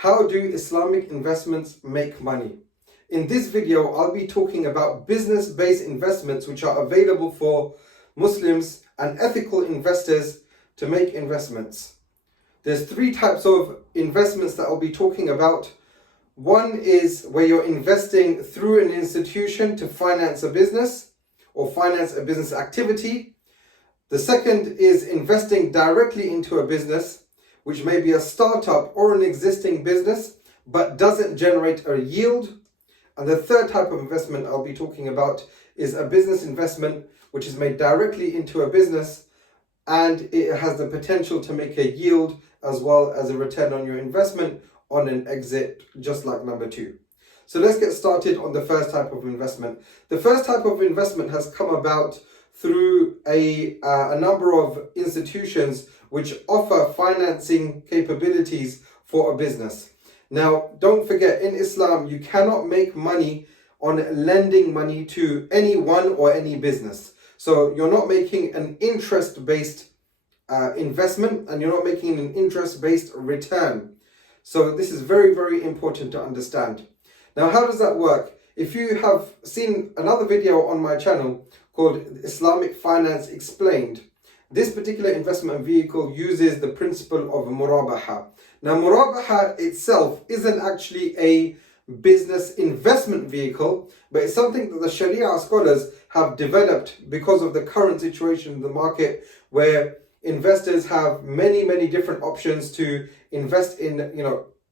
How do Islamic investments make money? In this video, I'll be talking about business-based investments which are available for Muslims and ethical investors to make investments. There's three types of investments that I'll be talking about. One is where you're investing through an institution to finance a business or finance a business activity. The second is investing directly into a business, which may be a startup or an existing business, but doesn't generate a yield. And the third type of investment I'll be talking about is a business investment, which is made directly into a business, and it has the potential to make a yield as well as a return on your investment on an exit, just like number two. So let's get started on the first type of investment. The first type of investment has come about through a number of institutions which offer financing capabilities for a business. Now, don't forget, in Islam, you cannot make money on lending money to anyone or any business. So you're not making an interest-based investment, and you're not making an interest-based return. So this is very, very important to understand. Now, how does that work? If you have seen another video on my channel called Islamic Finance Explained, this particular investment vehicle uses the principle of murabaha. Now, murabaha itself isn't actually a business investment vehicle, but it's something that the Sharia scholars have developed because of the current situation in the market, where investors have many different options to invest in,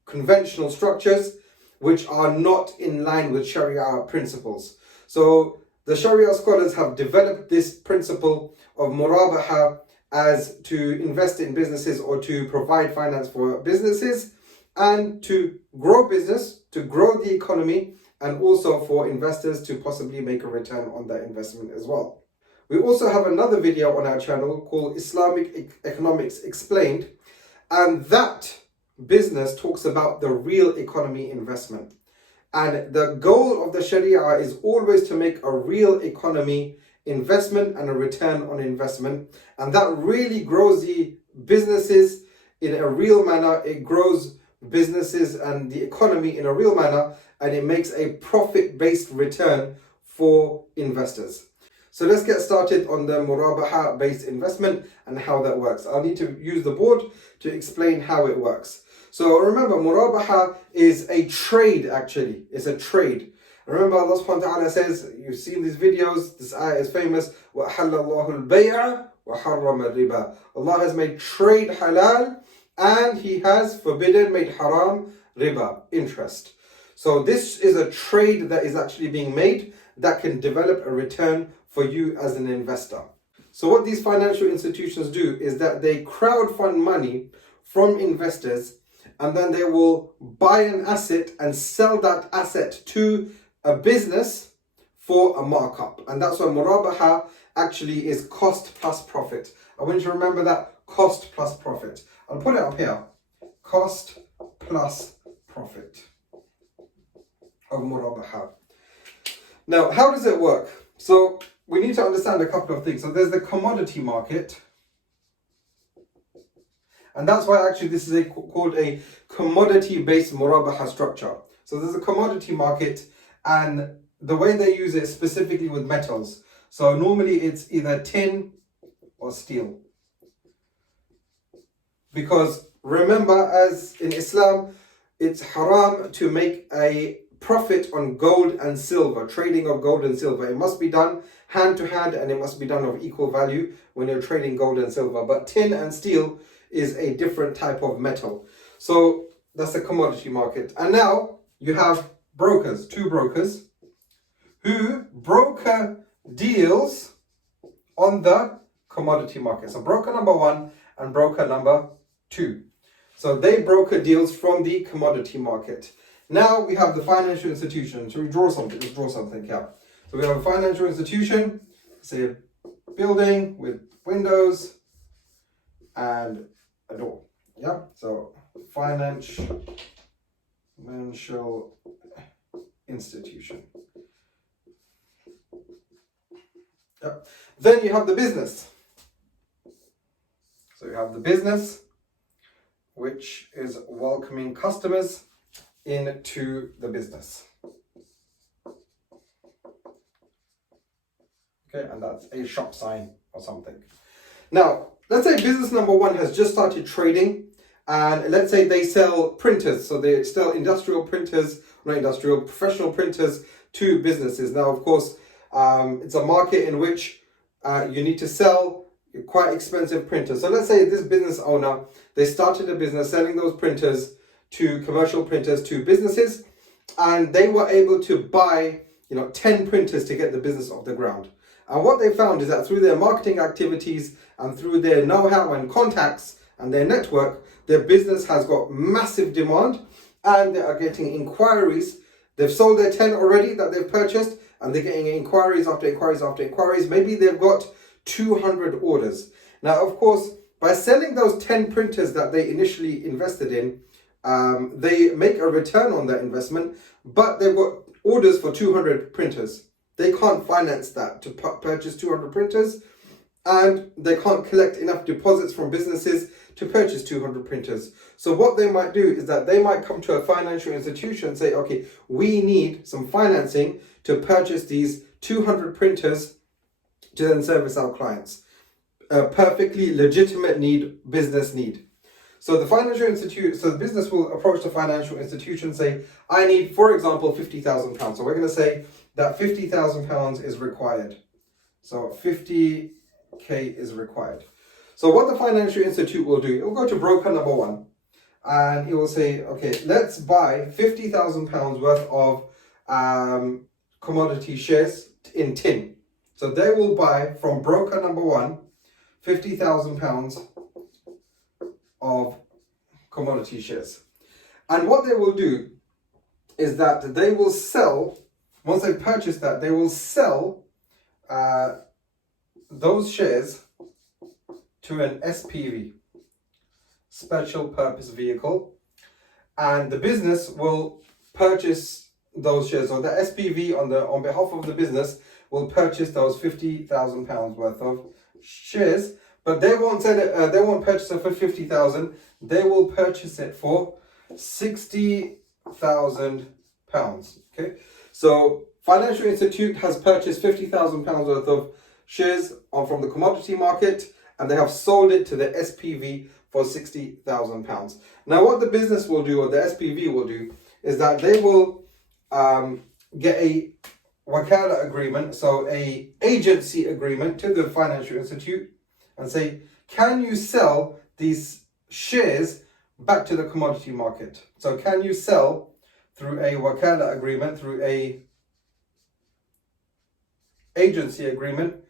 conventional structures which are not in line with Sharia principles. So the Sharia scholars have developed this principle of murabaha as to invest in businesses or to provide finance for businesses and to grow business, to grow the economy, and also for investors to possibly make a return on that investment as well. We also have another video on our channel called Islamic Economics Explained, and that business talks about the real economy investment. And the goal of the Sharia is always to make a real economy investment and a return on investment, and that really grows the businesses in a real manner. It grows businesses and the economy in a real manner, and it makes a profit-based return for investors. So let's get started on the murabaha-based investment and how that works. I'll need to use the board to explain how it works. So remember, murabaha is a trade, actually. It's a trade. Remember, Allah subhanahu wa ta'ala says, you've seen these videos, this ayah is famous, وَأَحَلَّ اللَّهُ الْبَيْعَ وَحَرَّمَ الرِّبَى. Allah has made trade halal, and He has forbidden, made haram, riba, interest. So this is a trade that is actually being made that can develop a return for you as an investor. So what these financial institutions do is that they crowdfund money from investors, and then they will buy an asset and sell that asset to a business for a markup. And that's why murabaha actually is cost plus profit. I want you to remember that, cost plus profit. I'll put it up here. Cost plus profit of murabaha. Now, how does it work? So we need to understand a couple of things. So there's the commodity market. And that's why actually this is called a commodity-based murabaha structure. So there's a commodity market, and the way they use it specifically with metals. So normally it's either tin or steel. Because remember, as in Islam, it's haram to make a profit on gold and silver, trading of gold and silver. It must be done hand to hand, and it must be done of equal value when you're trading gold and silver. But tin and steel is a different type of metal. So that's the commodity market. And now you have brokers, two brokers, who broker deals on the commodity market. So broker number one and broker number two. So they broker deals from the commodity market. Now we have the financial institution. So we draw something. Let's draw something here. So we have a financial institution, say a building with windows and a door. Yeah. So financial institution. Yep. Then you have the business. So you have the business which is welcoming customers into the business. Okay, and that's a shop sign or something. Now, let's say business number one has just started trading, and let's say they sell printers. So they sell industrial printers, not industrial, professional printers to businesses. Now, of course, it's a market in which you need to sell quite expensive printers. So let's say this business owner, they started a business selling those printers to commercial printers to businesses, and they were able to buy 10 printers to get the business off the ground. And what they found is that through their marketing activities and through their know-how and contacts and their network, their business has got massive demand, and they are getting inquiries. They've sold their 10 already that they've purchased, and they're getting inquiries after inquiries after inquiries. Maybe they've got 200 orders. Now, of course, by selling those 10 printers that they initially invested in, they make a return on that investment, but they've got orders for 200 printers. They can't finance that to purchase 200 printers, and they can't collect enough deposits from businesses to purchase 200 printers. So what they might do is that they might come to a financial institution and say, okay, we need some financing to purchase these 200 printers to then service our clients. A perfectly legitimate need, business need. So the financial institute, so the business will approach the financial institution and say, I need, for example, £50,000. So we're going to say that £50,000 is required. So 50K is required. So what the financial institute will do, it will go to broker number one, and he will say, okay, let's buy £50,000 worth of commodity shares in tin. So they will buy from broker number one £50,000 of commodity shares. And what they will do is that they will sell, once they purchase that, they will sell those shares to an SPV, special purpose vehicle, and the business will purchase those shares, or the SPV on behalf of the business will purchase those £50,000 worth of shares, but they won't sell it. They won't purchase it for 50,000. They will purchase it for £60,000. Okay, so financial institute has purchased £50,000 worth of shares from the commodity market, and they have sold it to the SPV for £60,000. Now, what the business will do, or the SPV will do, is that they will get a wakala agreement, so a agency agreement to the financial institute, and say, can you sell these shares back to the commodity market? So can you sell through a wakala agreement, through a agency agreement,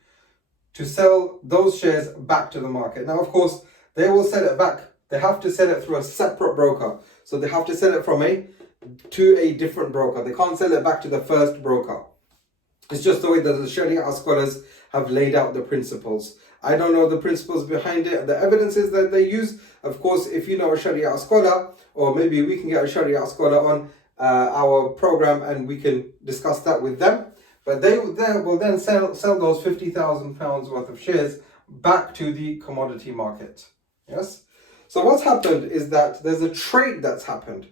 to sell those shares back to the market? Now, of course, they will sell it back. They have to sell it through a separate broker. So they have to sell it to a different broker. They can't sell it back to the first broker. It's just the way that the Shariah scholars have laid out the principles. I don't know the principles behind it, the evidences that they use. Of course, if you know a Shariah scholar, or maybe we can get a Shariah scholar on our program and we can discuss that with them. But they will then sell those £50,000 worth of shares back to the commodity market. Yes? So what's happened is that there's a trade that's happened.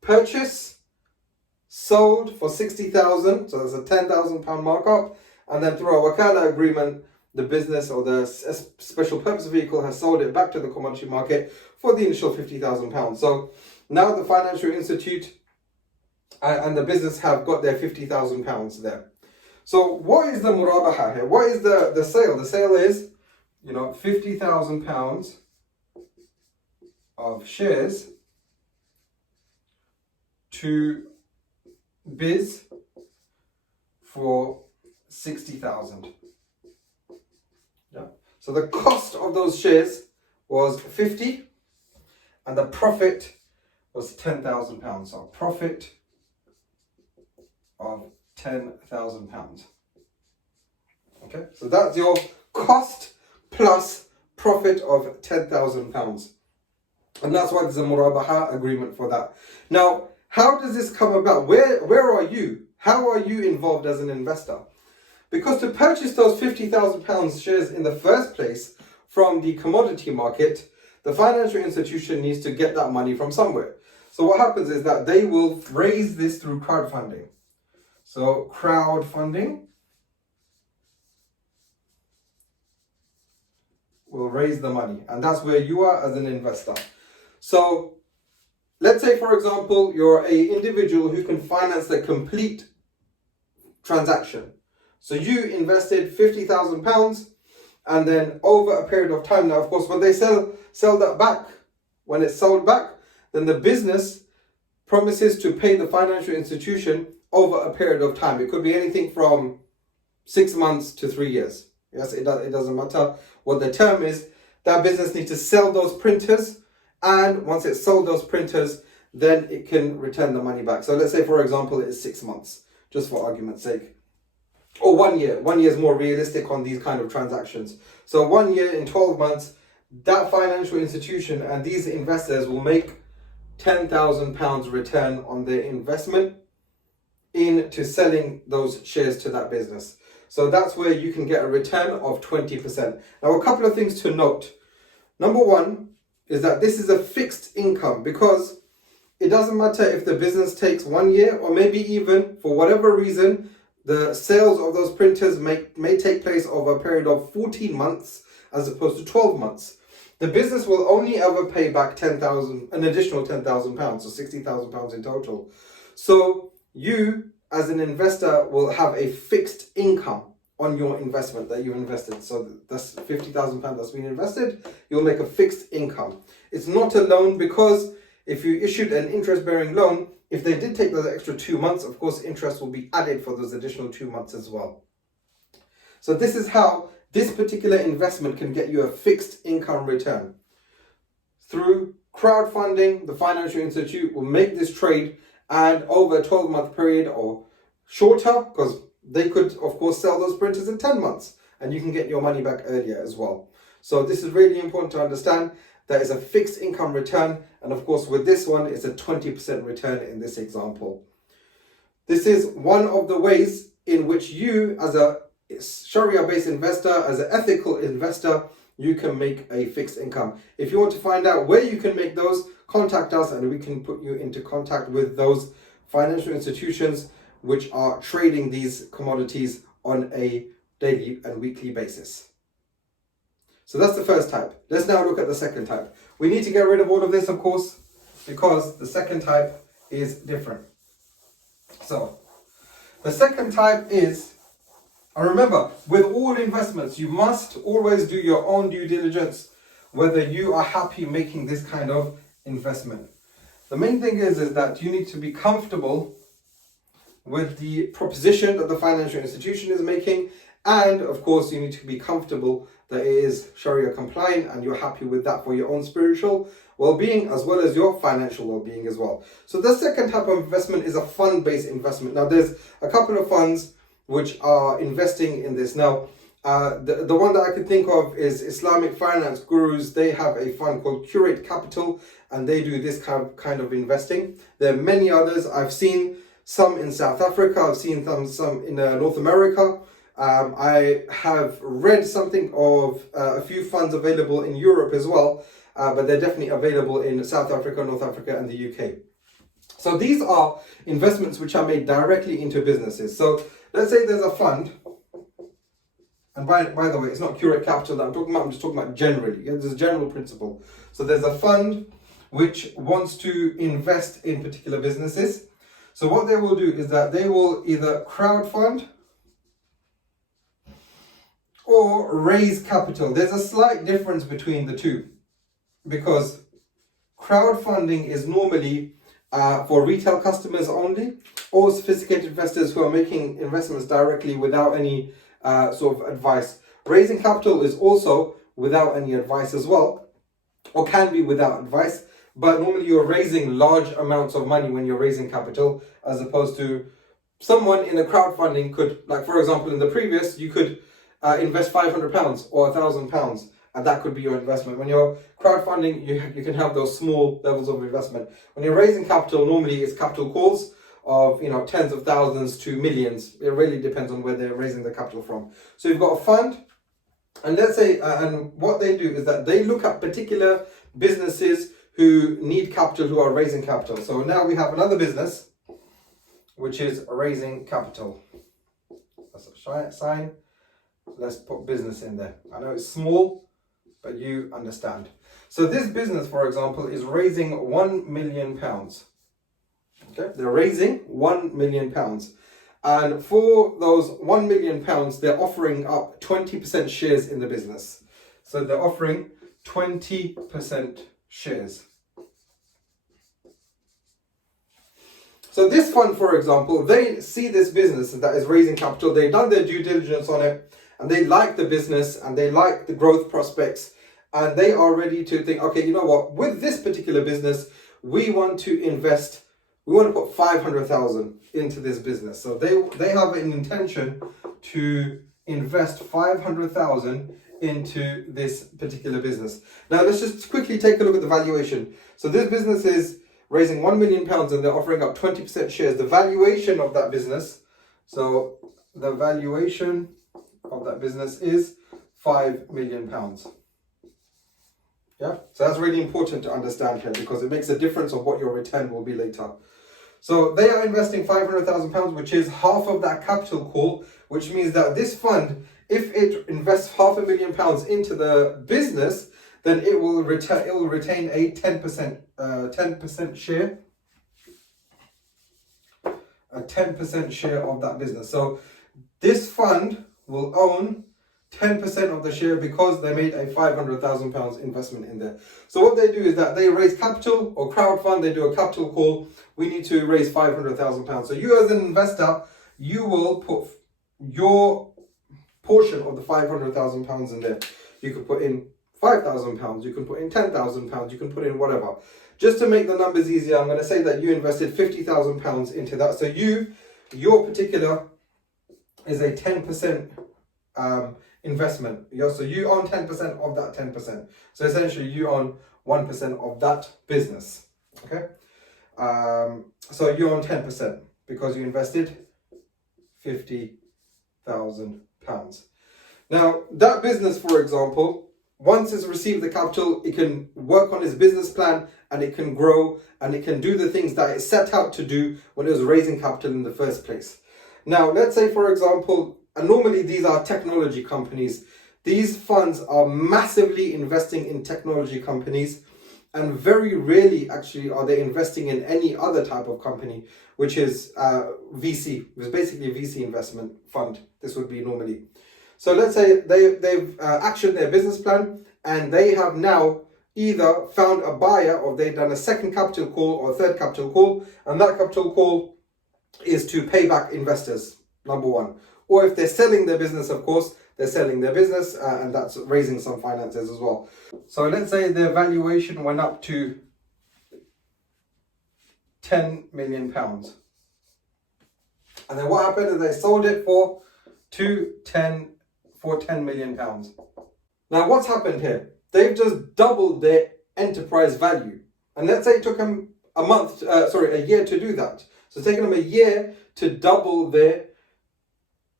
Purchase, sold for 60,000, so there's a £10,000 markup, and then through a wakala agreement, the business or the special purpose vehicle has sold it back to the commodity market for the initial £50,000. So now the financial institute and the business have got their £50,000 there. So what is the murabaha here? What is the sale? The sale is, £50,000 of shares to Biz for 60,000. Yeah. So the cost of those shares was 50, and the profit was £10,000. So profit of £10,000. Okay, so that's your cost plus profit of £10,000, and that's why there's a murabaha agreement for that. Now, how does this come about? Where are you? How are you involved as an investor? Because to purchase those £50,000 shares in the first place from the commodity market, the financial institution needs to get that money from somewhere. So what happens is that they will raise this through crowdfunding. So crowdfunding will raise the money, and that's where you are as an investor. So let's say, for example, you're an individual who can finance the complete transaction. So you invested £50,000, and then over a period of time, now of course when they sell that back, when it's sold back, then the business promises to pay the financial institution over a period of time. It could be anything from 6 months to 3 years. Yes, it doesn't matter what the term is. That business needs to sell those printers, and once it's sold those printers, then it can return the money back. So let's say, for example, it's 6 months, just for argument's sake. Or 1 year. 1 year is more realistic on these kind of transactions. So 1 year in 12 months, that financial institution and these investors will make £10,000 return on their investment into selling those shares to that business. So that's where you can get a return of 20%. Now, a couple of things to note. Number one is that this is a fixed income, because it doesn't matter if the business takes 1 year, or maybe even for whatever reason, the sales of those printers may take place over a period of 14 months as opposed to 12 months. The business will only ever pay back an additional £10,000, so £60,000 in total. So you, as an investor, will have a fixed income on your investment that you invested. So that's £50,000 that's been invested, you'll make a fixed income. It's not a loan, because if you issued an interest-bearing loan, if they did take those extra 2 months, of course, interest will be added for those additional 2 months as well. So this is how this particular investment can get you a fixed income return. Through crowdfunding, the financial institute will make this trade, and over a 12-month period or shorter, because they could, of course, sell those printers in 10 months, and you can get your money back earlier as well. So this is really important to understand. That is a fixed income return, and of course with this one it's a 20% return in this example. This is one of the ways in which you, as a Sharia based investor, as an ethical investor, you can make a fixed income. If you want to find out where you can make those, contact us and we can put you into contact with those financial institutions which are trading these commodities on a daily and weekly basis. So that's the first type. Let's now look at the second type. We need to get rid of all of this, of course, because the second type is different. So the second type is, and remember, with all investments, you must always do your own due diligence, whether you are happy making this kind of investment. The main thing is that you need to be comfortable with the proposition that the financial institution is making, and of course you need to be comfortable that it is Shariah compliant and you're happy with that for your own spiritual well-being as well as your financial well-being as well. So the second type of investment is a fund-based investment. Now there's a couple of funds which are investing in this. Now the one that I could think of is Islamic finance gurus. They have a fund called Curate Capital, and they do this kind of investing. There are many others. I've seen some in South Africa, I've seen some in North America. I have read something of a few funds available in Europe as well, but they're definitely available in South Africa, North Africa and the UK. So these are investments which are made directly into businesses. So let's say there's a fund, and by the way, it's not Curate Capital that I'm talking about, I'm just talking about generally. There's a general principle. So there's a fund which wants to invest in particular businesses. So what they will do is that they will either crowdfund or raise capital. There's a slight difference between the two, because crowdfunding is normally for retail customers only, or sophisticated investors who are making investments directly without any sort of advice. Raising capital is also without any advice as well, or can be without advice, but normally you're raising large amounts of money when you're raising capital, as opposed to someone in a crowdfunding could, like for example in the previous, you could invest £500 or £1,000, and that could be your investment. When you're crowdfunding, you can have those small levels of investment. When you're raising capital, normally it's capital calls of tens of thousands to millions. It really depends on where they're raising the capital from. So you've got a fund, and let's say, and what they do is that they look at particular businesses who need capital, who are raising capital. So now we have another business which is raising capital. That's a sign. Let's put business in there. I know it's small, but you understand. So this business, for example, is raising £1 million. Okay, they're raising £1 million. And for those £1 million, they're offering up 20% shares in the business. So they're offering 20% shares. So this fund, for example, they see this business that is raising capital, they've done their due diligence on it, and they like the business, and they like the growth prospects, and they are ready to think, okay, you know what, with this particular business, we want to invest, we want to put 500,000 into this business. So they have an intention to invest 500,000 into this particular business. Now let's just quickly take a look at the valuation. So this business is raising £1 million and they're offering up 20% shares. The valuation of that business, so the valuation of that business is £5 million. Yeah, so that's really important to understand here because it makes a difference of what your return will be later. So they are investing £500,000, which is half of that capital call, which means that this fund, if it invests £500,000 into the business, then it will retain a 10% share, a 10% share of that business. So this fund will own 10% of the share because they made a £500,000 investment in there. So what they do is that they raise capital or crowdfund, they do a capital call. We need to raise £500,000. So you as an investor, you will put your portion of the £500,000 in there. You could put in £5,000, you can put in £10,000, you can put in whatever. Just to make the numbers easier, I'm going to say that you invested £50,000 into that. So your particular is a 10% investment. So you own 10% of that 10%. So essentially you own 1% of that business. Okay. So you own 10% because you invested £50,000. Now that business, for example, once it's received the capital, it can work on its business plan and it can grow and it can do the things that it set out to do when it was raising capital in the first place. Now, let's say, for example, and normally these are technology companies. These funds are massively investing in technology companies, and very rarely actually are they investing in any other type of company, which is VC. It's basically a VC investment fund. This would be normally. So let's say they've actioned their business plan and they have now either found a buyer or they've done a second capital call or a third capital call, and that capital call is to pay back investors, number one. Or if they're selling their business, of course, they're selling their business and that's raising some finances as well. So let's say their valuation went up to £10 million. And then what happened is they sold it for £10 million. Now what's happened here? They've just doubled their enterprise value. And let's say it took them a year to do that. So it's taken them a year to double their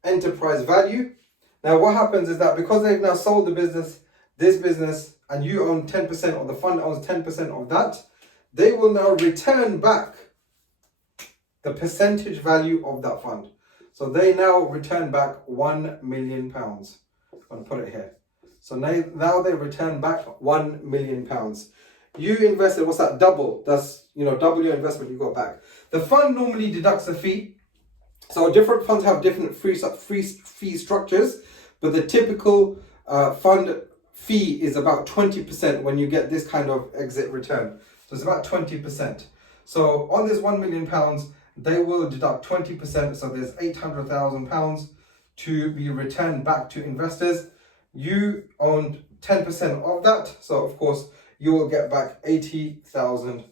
enterprise value. Now what happens is that because they've now sold the business, this business, and you own 10% or the fund owns 10% of that, they will now return back the percentage value of that fund. So they now return back £1 million. I'm going to put it here. So now they return back £1 million. You invested, what's that? Double. That's, double your investment you got back. The fund normally deducts a fee. So different funds have different fee structures, but the typical fund fee is about 20% when you get this kind of exit return. So it's about 20%. So on this £1 million, they will deduct 20%. So there's £800,000 to be returned back to investors. You owned 10% of that. So of course, you will get back £80,000.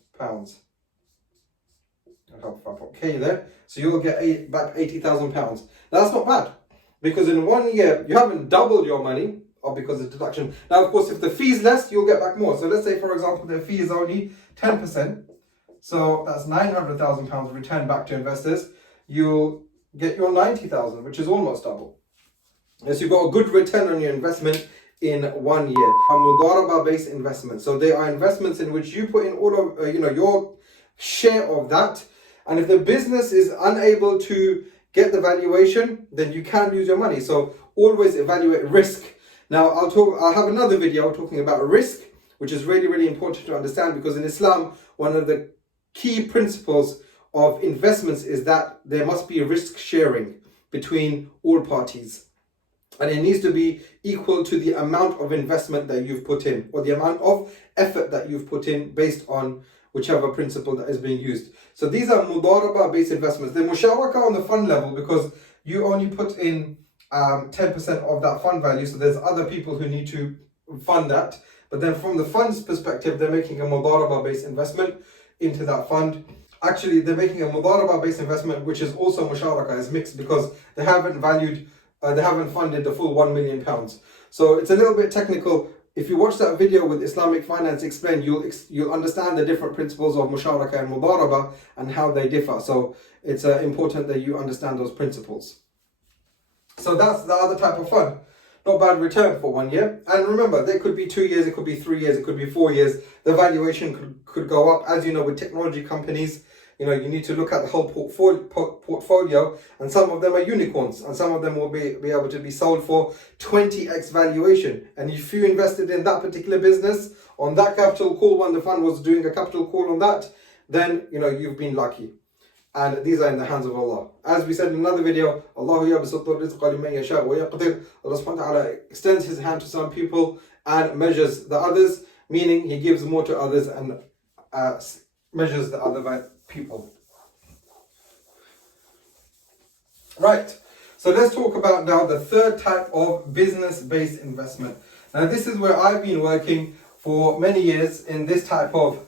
I hope I put K there. So you will get back £80,000. Now that's not bad, because in 1 year you haven't doubled your money, or because of deduction. Now of course, if the fee is less, you'll get back more. So let's say, for example, the fee is only 10%. So that's £900,000 returned back to investors. You'll get your 90,000, which is almost double. Yes, you've got a good return on your investment in 1 year. Mudaraba based investments. So they are investments in which you put in all of your share of that, and if the business is unable to get the valuation, then you can lose your money. So always evaluate risk. Now I'll have another video talking about risk, which is really, really important to understand, because in Islam, one of the key principles of investments is that there must be risk sharing between all parties. And it needs to be equal to the amount of investment that you've put in, or the amount of effort that you've put in, based on whichever principle that is being used. So these are mudaraba based investments. They're musharaka on the fund level, because you only put in 10% of that fund value. So there's other people who need to fund that. But then from the fund's perspective, they're making a mudaraba based investment into that fund. Actually, they're making a mudaraba based investment, which is also musharaka, is mixed, because they haven't funded the full £1 million. So it's a little bit technical. If you watch that video with Islamic Finance Explained, you'll understand the different principles of musharaka and mudaraba and how they differ. So it's important that you understand those principles. So that's the other type of fund. Not bad return for 1 year. And remember, they could be 2 years, it could be 3 years, it could be 4 years. The valuation could go up. As you know, with technology companies, you need to look at the whole portfolio, and some of them are unicorns, and some of them will be able to be sold for 20x valuation. And if you invested in that particular business on that capital call, when the fund was doing a capital call on that, then you've been lucky. And these are in the hands of Allah. As we said in another video, Allah subhanahu wa ta'ala extends his hand to some people and measures the others, meaning he gives more to others and measures the other people. Right, so let's talk about now the third type of business-based investment. Now this is where I've been working for many years in this type of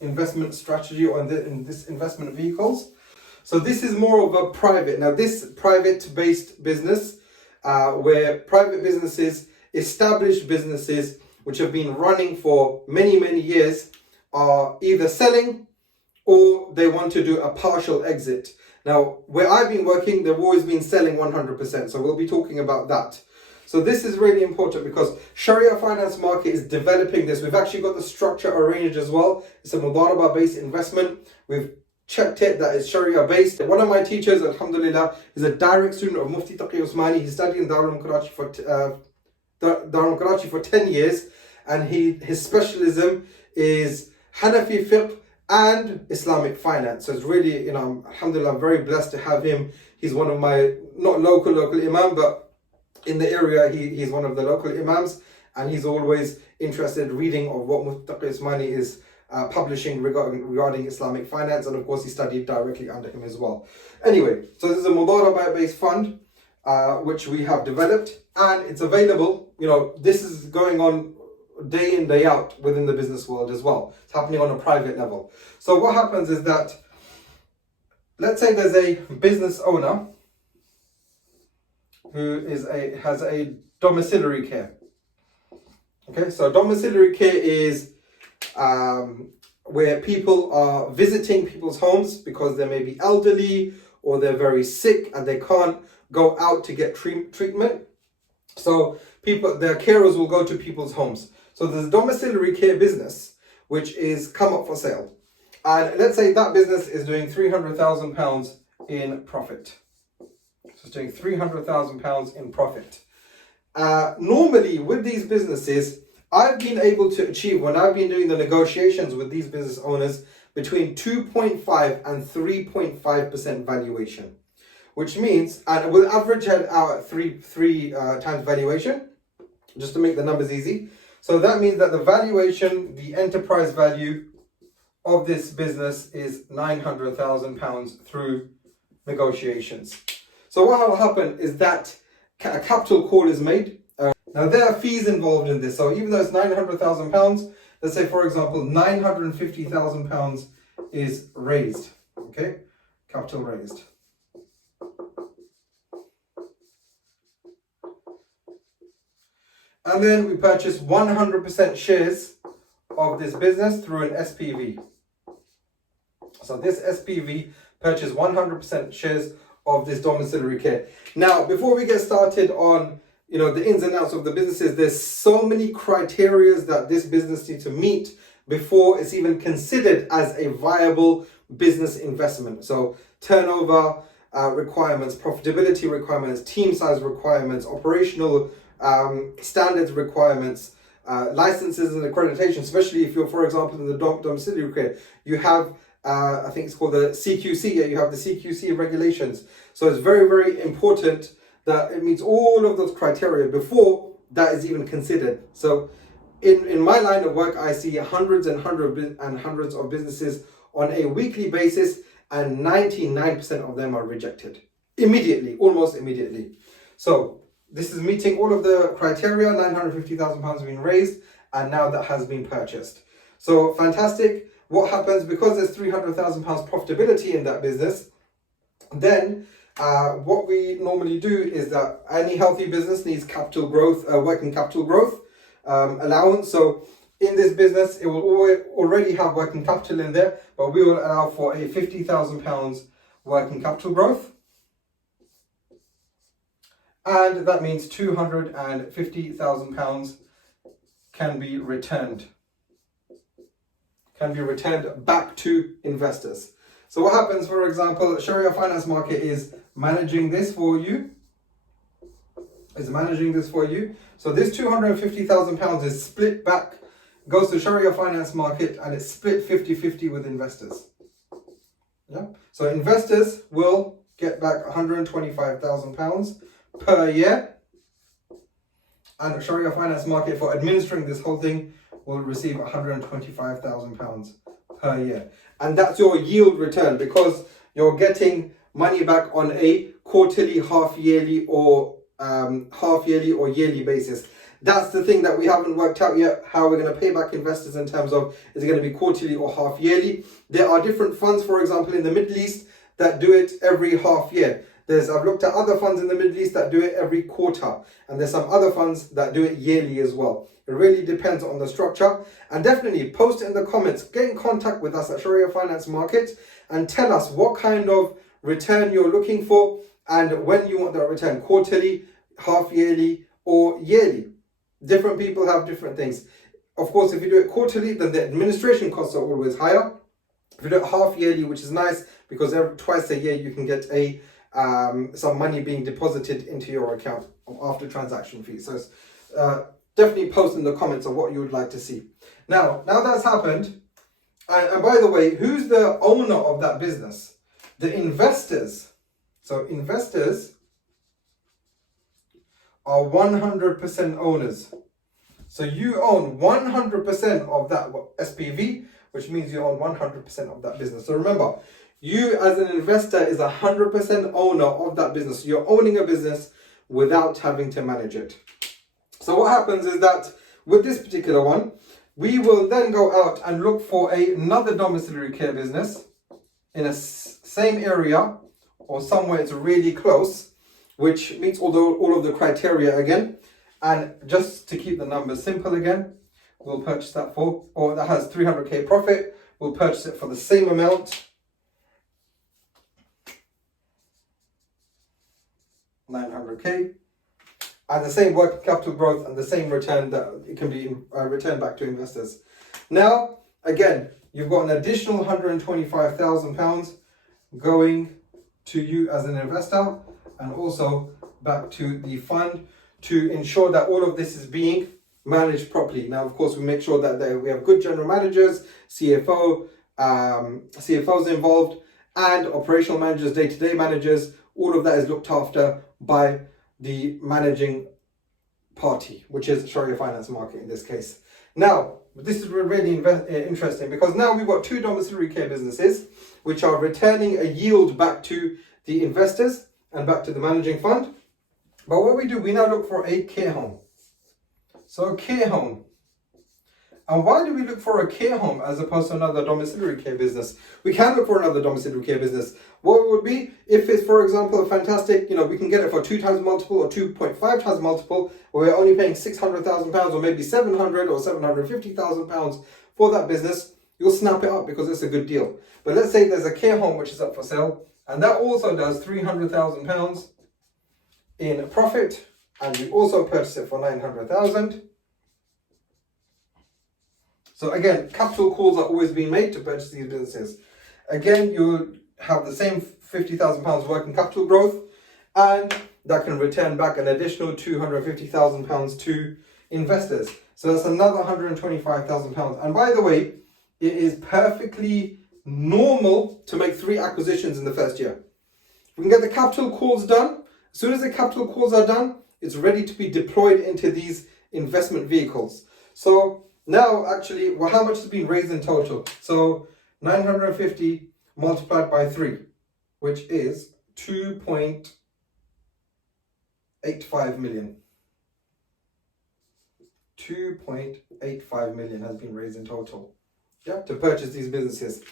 investment strategy, or in this investment vehicles. So this is more of a private. Now this private-based business, where private businesses, established businesses, which have been running for many, many years, are either selling or they want to do a partial exit. Now, where I've been working, they've always been selling 100%. So we'll be talking about that. So this is really important, because Sharia finance market is developing this. We've actually got the structure arranged as well. It's a mudaraba-based investment. We've checked it, that is Sharia based. One of my teachers, alhamdulillah, is a direct student of Mufti Taqi Usmani. He studied in Darul Karachi for 10 years, and his specialism is Hanafi fiqh and Islamic finance. So it's really, alhamdulillah, I'm very blessed to have him. He's one of my, not local imam, but in the area, he's one of the local imams, and he's always interested reading of what Mufti Taqi Usmani is publishing regarding Islamic finance, and of course he studied directly under him as well. Anyway, so this is a mudaraba based fund which we have developed, and it's available. This is going on day in, day out within the business world as well. It's happening on a private level. So what happens is that, let's say there's a business owner who has a domiciliary care. Okay, so domiciliary care is where people are visiting people's homes because they may be elderly or they're very sick and they can't go out to get treatment. So their carers will go to people's homes. So there's a domiciliary care business which is come up for sale. And let's say that business is doing £300,000 in profit. So it's doing £300,000 in profit. Normally with these businesses, I've been able to achieve, when I've been doing the negotiations with these business owners, between 2.5 and 3.5% valuation, which means, and we'll average it out at three times valuation, just to make the numbers easy. So that means that the valuation, the enterprise value of this business is £900,000 through negotiations. So what will happen is that a capital call is made. Now there are fees involved in this. So even though it's £900,000, let's say for example £950,000 is raised. Okay, capital raised. And then we purchase 100% shares of this business through an SPV. So this SPV purchased 100% shares of this domiciliary care. Now, before we get started on the ins and outs of the businesses. There's so many criteria that this business needs to meet before it's even considered as a viable business investment. So turnover requirements, profitability requirements, team size requirements, operational standards requirements, licenses and accreditation, especially if you're, for example, in the domiciliary care, you have I think it's called the CQC. Yeah, you have the CQC regulations. So it's very, very important that it meets all of those criteria before that is even considered. So in my line of work, I see hundreds and hundreds of businesses on a weekly basis, and 99% of them are rejected immediately, almost immediately. So this is meeting all of the criteria. £950,000 being raised, and now that has been purchased. So fantastic. What happens, because there's £300,000 profitability in that business, then what we normally do is that any healthy business needs capital growth, working capital growth allowance. So in this business, it will already have working capital in there, but we will allow for a £50,000 working capital growth. And that means £250,000 can be returned. Back to investors. So what happens, for example, Shariah Finance Market is managing this for you. So this £250,000 is split back, goes to Shariah Finance Market, and it's split 50-50 with investors. Yeah. So investors will get back £125,000 per year, and Shariah Finance Market, for administering this whole thing, will receive £125,000 per year. And that's your yield return, because you're getting money back on a quarterly, half-yearly or yearly basis. That's the thing that we haven't worked out yet, how we're going to pay back investors in terms of, is it going to be quarterly or half-yearly? There are different funds, for example, in the Middle East that do it every half year. I've looked at other funds in the Middle East that do it every quarter, and there's some other funds that do it yearly as well. It really depends on the structure. And definitely post it in the comments, get in contact with us at Shariah Finance Market and tell us what kind of return you're looking for and when you want that return, quarterly, half yearly or yearly. Different people have different things. Of course, if you do it quarterly, then the administration costs are always higher. If you do it half yearly, which is nice, because twice a year you can get some money being deposited into your account after transaction fees. So definitely post in the comments of what you would like to see. Now that's happened, and by the way, who's the owner of that business? The investors. So investors are 100% owners. So you own 100% of that SPV, which means you own 100% of that business. So remember, you as an investor is 100% owner of that business. You're owning a business without having to manage it. So what happens is that with this particular one, we will then go out and look for another domiciliary care business in a same area or somewhere it's really close, which meets all of the criteria again. And just to keep the numbers simple again, we'll purchase that or that has 300k profit, we'll purchase it for the same amount, 900k, and the same working capital growth and the same return that it can be returned back to investors. Now, again, you've got an additional £125,000 going to you as an investor and also back to the fund to ensure that all of this is being managed properly. Now, of course, we make sure that we have good general managers, CFOs involved, and operational managers, day-to-day managers. All of that is looked after by the managing party, which is Shariah Finance Market in this case. Now, this is really interesting, because now we've got two domiciliary care businesses which are returning a yield back to the investors and back to the managing fund. But what we do, we now look for a care home. So a care home. And why do we look for a care home as opposed to another domiciliary care business? We can look for another domiciliary care business. What would be, if it's, for example, a fantastic, we can get it for 2 times multiple or 2.5 times multiple, where we're only paying £600,000 or maybe £700,000 or £750,000 for that business, you'll snap it up because it's a good deal. But let's say there's a care home which is up for sale, and that also does £300,000 in profit, and we also purchased it for 900,000. So again, capital calls are always being made to purchase these businesses. Again, you have the same £50,000 working capital growth, and that can return back an additional £250,000 to investors. So that's another £125,000. And by the way, it is perfectly normal to make 3 acquisitions in the first year. We can get the capital calls done. As soon as the capital calls are done, it's ready to be deployed into these investment vehicles. So now actually, well, how much has been raised in total? So 950 multiplied by 3, which is 2.85 million. 2.85 million has been raised in total, yeah, to purchase these businesses.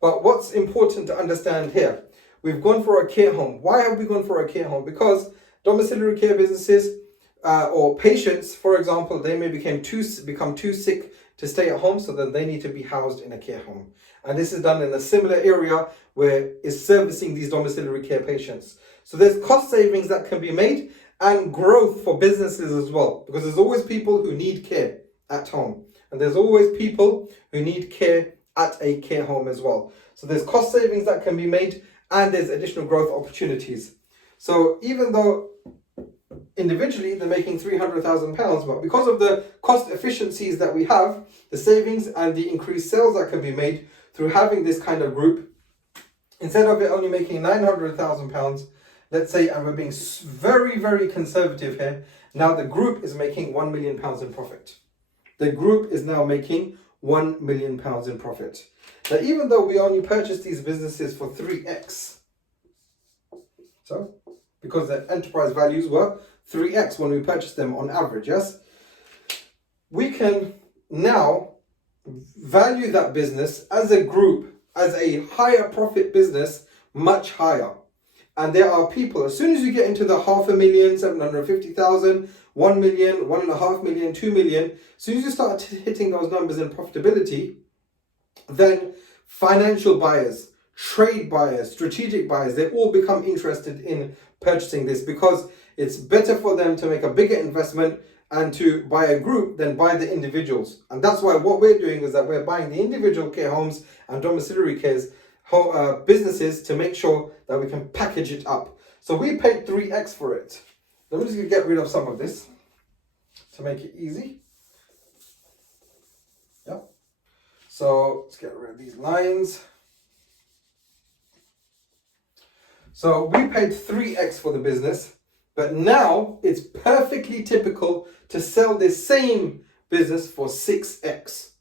But what's important to understand here, we've gone for a care home. Why have we gone for a care home? Because domiciliary care businesses or patients, for example, they may become too sick to stay at home, so then they need to be housed in a care home. And this is done in a similar area where it's servicing these domiciliary care patients. So there's cost savings that can be made and growth for businesses as well, because there's always people who need care at home, and there's always people who need care at a care home as well. So there's cost savings that can be made, and there's additional growth opportunities. So even though individually they're making £300,000, but because of the cost efficiencies that we have, the savings and the increased sales that can be made through having this kind of group, instead of it only making £900,000, let's say, and we're being very, very conservative here, now the group is making £1 million in profit. The group is now making £1 million in profit. Now, even though we only purchased these businesses for 3x, so because their enterprise values were 3x when we purchased them on average, yes, we can now value that business as a group, as a higher profit business, much higher. And there are people, as soon as you get into the 500,000, 750,000, 1 million, 1.5 million, 2 million, as soon as you start hitting those numbers in profitability, then financial buyers, trade buyers, strategic buyers, they all become interested in purchasing this, because it's better for them to make a bigger investment and to buy a group than buy the individuals. And that's why what we're doing is that we're buying the individual care homes and domiciliary cares businesses to make sure that we can package it up. So we paid 3x for it. I'm just going to get rid of some of this to make it easy. Yeah. So let's get rid of these lines. So we paid 3x for the business, but now it's perfectly typical to sell this same business for 6x,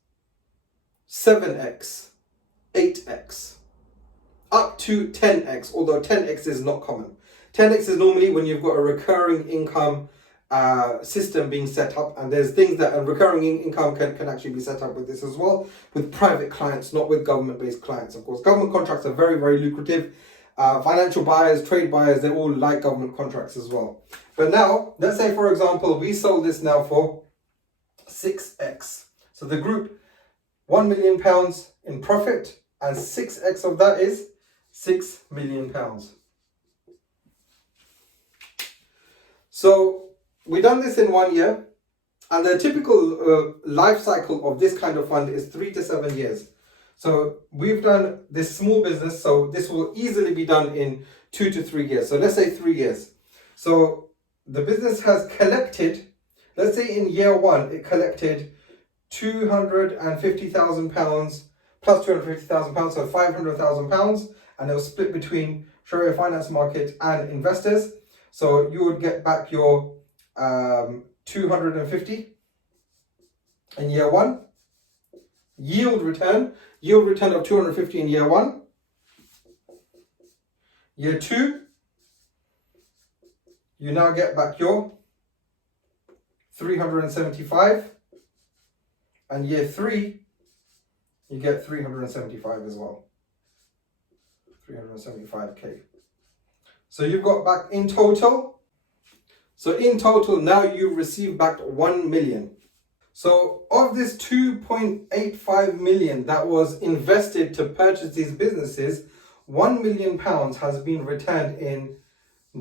7x, 8x. Up to 10x, although 10x is not common. 10x is normally when you've got a recurring income system being set up, and there's things that a recurring income can actually be set up with this as well, with private clients, not with government-based clients. Of course, government contracts are very, very lucrative. Financial buyers, trade buyers, they all like government contracts as well. But now, let's say, for example, we sold this now for 6x. So the group, £1 million in profit, and 6x of that is £6 million. So we done this in 1 year, and the typical life cycle of this kind of fund is 3 to 7 years. So we've done this small business, so this will easily be done in 2 to 3 years. So let's say 3 years. So the business has collected, let's say in year 1, it collected £250,000 plus £250,000, so £500,000, and it was split between Shariah Finance Market and investors. So you would get back your 250 in year 1. Yield return of 250 in year 1. Year 2, you now get back your 375, and year 3, you get 375 as well. 375k. So you've got back in total. So in total, now you've received back 1 million. So of this 2.85 million that was invested to purchase these businesses, £1 million has been returned in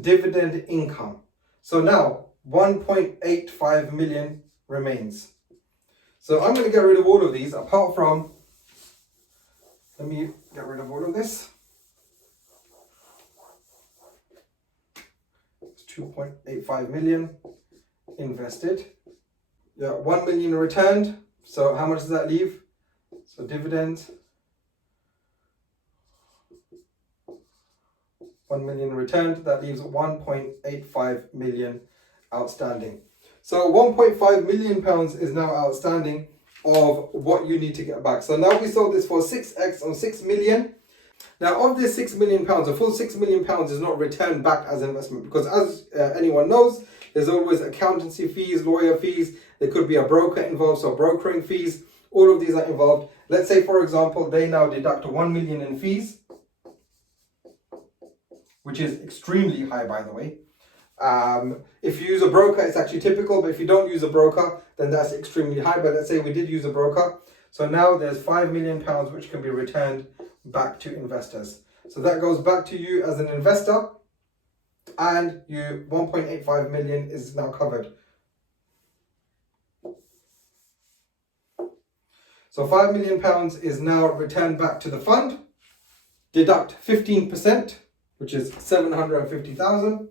dividend income. So now, 1.85 million remains. So I'm going to get rid of all of these apart from, let me get rid of all of this. It's 2.85 million invested. Yeah, 1 million returned. So how much does that leave? So dividends, 1 million returned, that leaves 1.85 million outstanding. So 1.5 million pounds is now outstanding of what you need to get back. So now we sold this for 6x on 6 million. Now of this 6 million pounds, a full 6 million pounds is not returned back as investment, because as anyone knows, there's always accountancy fees, lawyer fees, there could be a broker involved, so brokering fees, all of these are involved. Let's say, for example, they now deduct 1 million in fees, which is extremely high, by the way. If you use a broker, it's actually typical, but if you don't use a broker, then that's extremely high. But let's say we did use a broker. So now there's 5 million pounds which can be returned back to investors. So that goes back to you as an investor, and you 1.85 million is now covered. So 5 million pounds is now returned back to the fund. Deduct 15%, which is 750,000.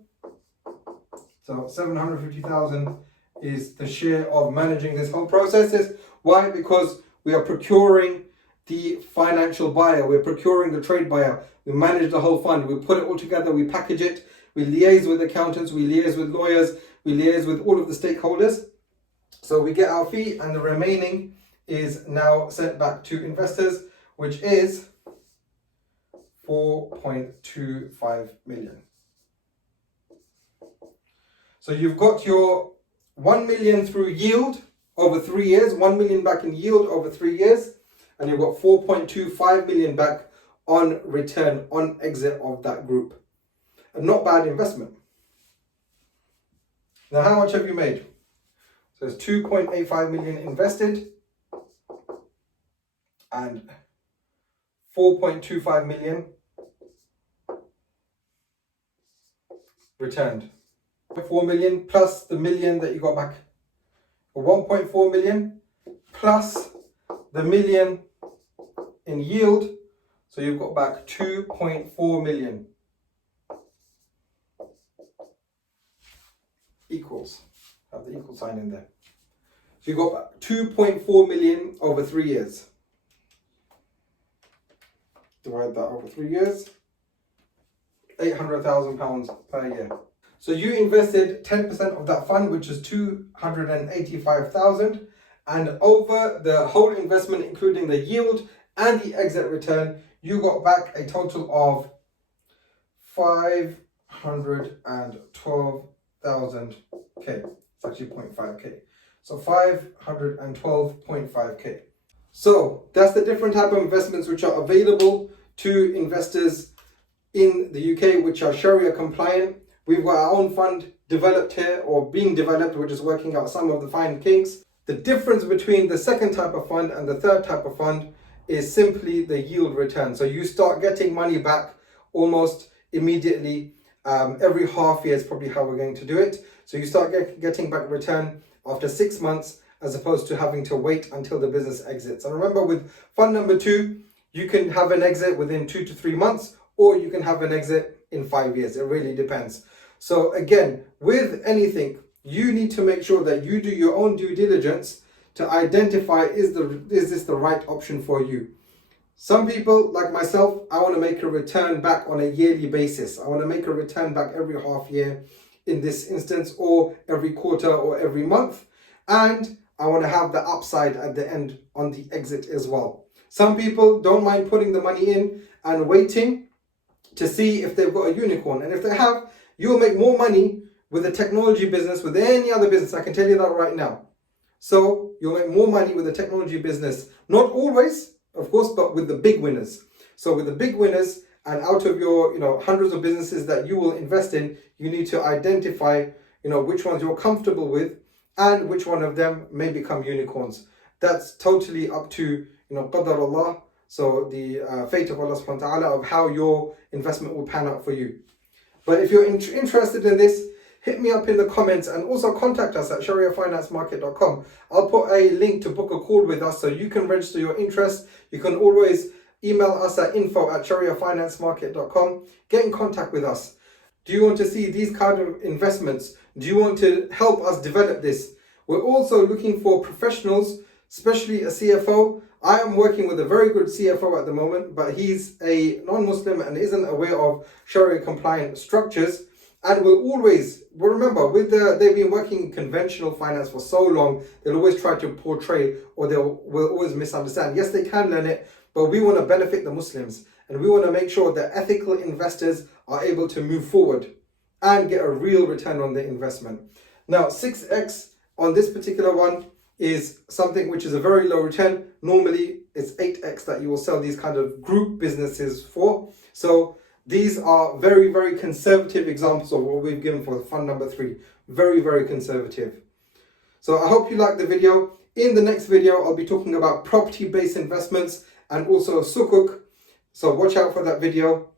So 750,000 is the share of managing this whole process. Why? Because we are procuring the financial buyer, we're procuring the trade buyer, we manage the whole fund, we put it all together, we package it, we liaise with accountants, we liaise with lawyers, we liaise with all of the stakeholders. So we get our fee, and the remaining is now sent back to investors, which is 4.25 million. So you've got your 1 million through yield over 3 years, 1 million back in yield over 3 years, and you've got 4.25 million back on return, on exit of that group. A not bad investment. Now, how much have you made? So it's 2.85 million invested and 4.25 million returned. 4 million plus the million that you got back. 1.4 million plus the million in yield. So you've got back 2.4 million. Equals. Have the equal sign in there. So you've got back 2.4 million over 3 years. Divide that over 3 years. £800,000 per year. So you invested 10% of that fund, which is 285,000, and over the whole investment, including the yield and the exit return, you got back a total of 512,000 K. It's actually 0.5K. So 512.5K. So that's the different type of investments which are available to investors in the UK, which are Shariah compliant. We've got our own fund developed here, or being developed. We're just working out some of the fine kinks. The difference between the second type of fund and the third type of fund is simply the yield return. So you start getting money back almost immediately. Every half year is probably how we're going to do it. So you start getting back return after 6 months, as opposed to having to wait until the business exits. And remember, with fund number 2, you can have an exit within 2 to 3 months, or you can have an exit in 5 years. It really depends. So again, with anything, you need to make sure that you do your own due diligence to identify, is this the right option for you? Some people, like myself, I want to make a return back on a yearly basis. I want to make a return back every half year in this instance, or every quarter, or every month. And I want to have the upside at the end on the exit as well. Some people don't mind putting the money in and waiting to see if they've got a unicorn. And if they have, you'll make more money with a technology business, with any other business. I can tell you that right now. So you'll make more money with a technology business. Not always, of course, but with the big winners. So with the big winners, and out of your hundreds of businesses that you will invest in, you need to identify which ones you're comfortable with and which one of them may become unicorns. That's totally up to qadar Allah. So the fate of Allah subhanahu wa ta'ala, of how your investment will pan out for you. But if you're interested in this, hit me up in the comments and also contact us at shariahfinancemarket.com. I'll put a link to book a call with us so you can register your interest. You can always email us at info@shariahfinancemarket.com. Get in contact with us. Do you want to see these kind of investments? Do you want to help us develop this? We're also looking for professionals, especially a CFO. I am working with a very good CFO at the moment, but he's a non-Muslim and isn't aware of Shariah compliant structures. And remember, they've been working in conventional finance for so long, they'll always try to portray, or will always misunderstand. Yes, they can learn it, but we want to benefit the Muslims, and we want to make sure that ethical investors are able to move forward and get a real return on their investment. Now, 6x on this particular one is something which is a very low return. Normally, it's 8x that you will sell these kind of group businesses for. So these are very, very conservative examples of what we've given for fund number 3. Very, very conservative. So I hope you liked the video. In the next video, I'll be talking about property-based investments and also sukuk. So watch out for that video.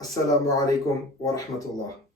Assalamu alaikum wa rahmatullah.